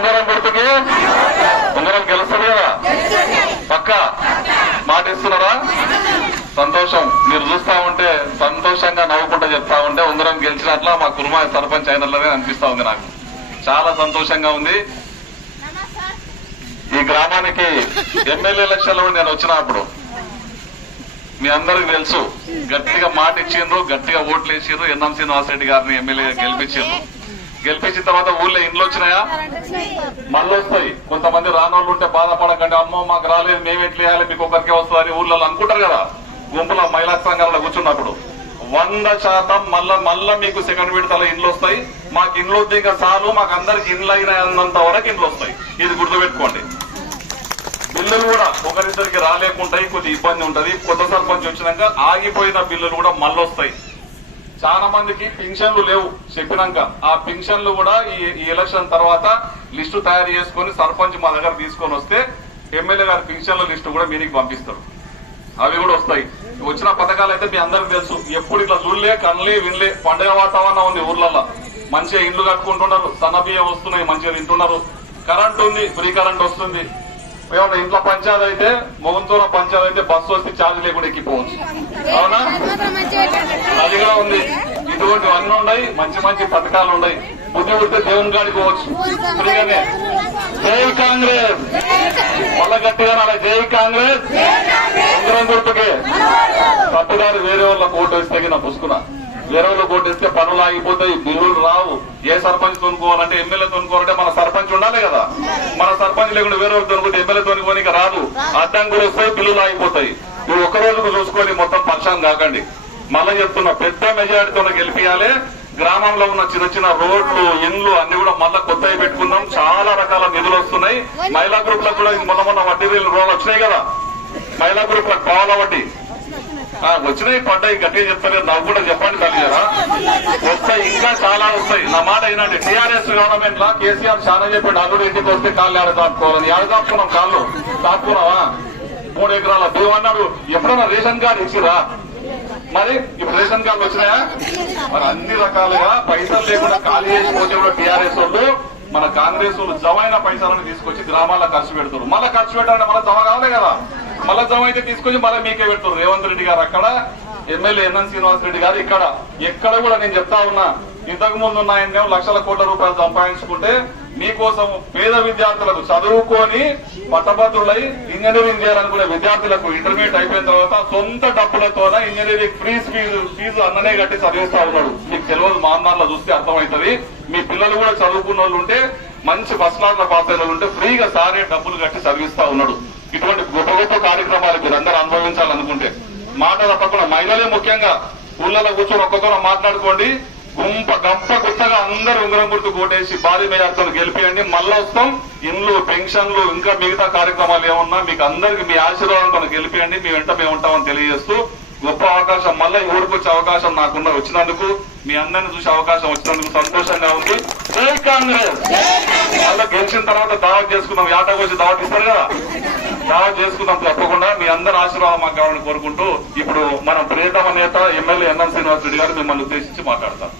ఉంగరం గుర్తుకి ఉంగరం గెలుస్తుంది కదా పక్క మాట ఇస్తున్నారా? సంతోషం. మీరు చూస్తా ఉంటే సంతోషంగా నవ్వుకుంటూ చెప్తా ఉంటే ఉంగరం గెలిచినట్ల మా కుర్మా సర్పంచ్ అయినట్లనే అనిపిస్తా ఉంది. నాకు చాలా సంతోషంగా ఉంది. ఈ గ్రామానికి ఎమ్మెల్యే ఎలక్షన్లో నేను వచ్చినప్పుడు మీ అందరికి తెలుసు, గట్టిగా మాట ఇచ్చిండ్రు, గట్టిగా ఓట్లు వేసిర్రు. ఎన్ఎం శ్రీనివాసరెడ్డి గారిని ఎమ్మెల్యేగా గెలిపించారు. గెలిపించిన తర్వాత ఊళ్ళో ఇండ్లు వచ్చినాయా? మళ్ళీ వస్తాయి. కొంతమంది రానోళ్ళు ఉంటే బాధపడకండి, అమ్మో మాకు రాలేదు మేము ఎట్లా వేయాలి, మీకు ఒకరికే వస్తుందని ఊళ్ళో అనుకుంటారు కదా. గుంపుల మహిళా సంఘాలలో కూర్చున్నప్పుడు 100% మళ్ళా మీకు సెకండ్ విడతల ఇండ్లు వస్తాయి. మాకు ఇండ్లు వద్దు ఇంకా చాలు, మాకు అందరికి ఇండ్లు అయినంత వరకు ఇండ్లు వస్తాయి. ఇది గుర్తుపెట్టుకోండి. బిల్లులు కూడా ఒకరిద్దరికి రాలేకుంటాయి, కొద్ది ఇబ్బంది ఉంటది. కొత్త సర్పంచ్ వచ్చినాక ఆగిపోయిన బిల్లులు కూడా మళ్ళీ వస్తాయి. చాలా మందికి పింఛన్లు లేవు చెప్పినాక ఆ పింఛన్లు కూడా ఈ ఎలక్షన్ తర్వాత లిస్టు తయారు చేసుకుని సర్పంచ్ మా దగ్గర తీసుకొని వస్తే ఎమ్మెల్యే గారి పింఛన్ల లిస్టు కూడా మీరికి పంపిస్తారు. అవి కూడా వస్తాయి. వచ్చిన పథకాలు అయితే మీ అందరికి తెలుసు. ఎప్పుడు ఇట్లా చూడలే, కనలే, వినలే. పండుగ వాతావరణం ఉంది ఊర్లలో. మంచిగా ఇండ్లు కట్టుకుంటున్నారు, సన్నబియ్యం వస్తున్నాయి, మంచిగా తింటున్నారు. కరెంట్ ఉంది, ఫ్రీ కరెంట్ వస్తుంది. ఏమన్నా ఇంట్లో పంచాయతీ అయితే, మొగంతూర పంచాయతీ అయితే బస్సు వస్తే ఛార్జ్ లేకుండా ఎక్కిపోవచ్చు. అవునా? అది కూడా ఉంది. ఇటువంటివన్నీ ఉన్నాయి. మంచి మంచి పథకాలు ఉన్నాయి. బుద్ధి పుడితే దేవుని కాడికి పోవచ్చు ఫ్రీగానే. జై కాంగ్రెస్. మళ్ళా గట్టిగా నాలా జై కాంగ్రెస్. ఉంగరం గుర్తుకే. తప్పుగారు వేరే వాళ్ళకి ఓటు వేస్తే నా పుసుకున్నా. వేరే వాళ్ళకి ఓటు వేస్తే పనులు ఆగిపోతాయి, బిల్లులు రావు. ఏ సర్పంచ్ తొనుకోవాలంటే ఎమ్మెల్యే తొనుకోవాలంటే మన సర్పంచ్ ఉండాలి కదా. మన సర్పంచ్ లేకుండా వేరే వాళ్ళు తొనుకుంటే ఎమ్మెల్యే తొనుకోనికి రాదు. అడ్డంకులు వస్తాయి, బిల్లులు ఆగిపోతాయి. ఇవి ఒక్క రోజుకు చూసుకొని మొత్తం పరిశాన్ కాకండి. మళ్ళీ చెప్తున్నా, పెద్ద మెజారిటీతో గెలిపియాలి. గ్రామంలో ఉన్న చిన్న చిన్న రోడ్లు, ఇండ్లు అన్ని కూడా మళ్ళా కొత్తవి పెట్టుకుందాం. చాలా రకాల నిధులు వస్తున్నాయి. మహిళా గ్రూపులకు కూడా మొన్న వడ్డీ రోడ్లు వచ్చినాయి కదా. మహిళా గ్రూపులకు పావుల వడ్డీ వచ్చినాయి, పడ్డాయి. గట్టిగా చెప్తారు, నాకు కూడా చెప్పండి తల్లి కదా. వస్తాయి, ఇంకా చాలా వస్తాయి. నా మాట అయినండి. టీఆర్ఎస్ గవర్నమెంట్ లా కేసీఆర్ చాలా చెప్పాడు, అల్లుడు ఇంటికి వస్తే కాళ్ళు ఆడ దాపుకోవాలని. ఆడ దాపుకున్నాం, కాళ్ళు దాపుకున్నావా? 3 ఎకరాల బియ్యం అన్నాడు. ఎప్పుడన్నా రేషన్ కార్డు ఇచ్చిరా? మరి ఇప్పుడు రేషన్ కార్డు వచ్చినాయా? మరి అన్ని రకాలుగా పైసలు లేకుండా ఖాళీ చేసిపోతే కూడా టీఆర్ఎస్ వాళ్ళు, మన కాంగ్రెస్ వాళ్ళు జమైన పైసలను తీసుకొచ్చి గ్రామాల్లో ఖర్చు పెడతారు. మళ్ళీ ఖర్చు పెట్టాలంటే మళ్ళీ జమ కావాలి కదా. మళ్ళీ జమ అయితే తీసుకొచ్చి మళ్ళీ మీకే పెడతారు. రేవంత్ రెడ్డి గారు అక్కడ, ఎమ్మెల్యే ఎన్ఎం శ్రీనివాసరెడ్డి గారు ఇక్కడ. ఎక్కడ కూడా నేను చెప్తా ఉన్నా, ఇంతకు ముందు ఉన్న ఆయన లక్షల కోట్ల రూపాయలు సంపాదించుకుంటే మీకోసం పేద విద్యార్థులకు చదువుకొని పట్టభద్రులై ఇంజనీరింగ్ చేయాలనుకునే విద్యార్థులకు ఇంటర్మీడియట్ అయిపోయిన తర్వాత సొంత డబ్బులతోన ఇంజనీరింగ్ ఫీజు అన్ననే కట్టి చదివిస్తా ఉన్నాడు. మీకు తెలియదు, మాన్నార్లో చూస్తే అర్థమవుతుంది. మీ పిల్లలు కూడా చదువుకున్న వాళ్ళు ఉంటే, మంచి బస్ క్లాస్ లో పాస్ అయిన వాళ్ళు ఉంటే ఫ్రీగా సారే డబ్బులు కట్టి చదివిస్తా ఉన్నాడు. ఇటువంటి గొప్ప గొప్ప కార్యక్రమాలు మీరు అందరూ అనుభవించాలనుకుంటే మాట తప్పకుండా మహిళలే ముఖ్యంగా ఊళ్ళలో కూర్చొని ఒక్కతో మాట్లాడుకోండి. గంప గుత్తగా అందరూ ఉంగరం గుర్తు కోటేసి భారీ మెజార్టీతో గెలిపియండి. మళ్ళీ వస్తాం. ఇండ్లు, పెన్షన్లు, ఇంకా మిగతా కార్యక్రమాలు ఏమన్నా మీకు అందరికి మీ ఆశీర్వాదంతో గెలిపియండి. మీ వెంట మేము ఉంటామని తెలియజేస్తూ, గొప్ప అవకాశం మళ్ళీ ఈ ఊరికి వచ్చే అవకాశం నాకుండా వచ్చినందుకు, మీ అందరిని చూసే అవకాశం వచ్చినందుకు సంతోషంగా ఉంది. జై కాంగ్రెస్. మళ్ళీ గెలిచిన తర్వాత దావత్ చేసుకుందాం. యాటకు వచ్చి దావత్ ఇస్తారు కదా, దావత్ చేసుకుందాం తప్పకుండా. మీ అందరి ఆశీర్వాదం మాకు కావాలని కోరుకుంటూ, ఇప్పుడు మన ప్రియతమ నేత ఎమ్మెల్యే ఎన్ఎం శ్రీనివాసరెడ్డి గారు మిమ్మల్ని ఉద్దేశించి మాట్లాడతారు.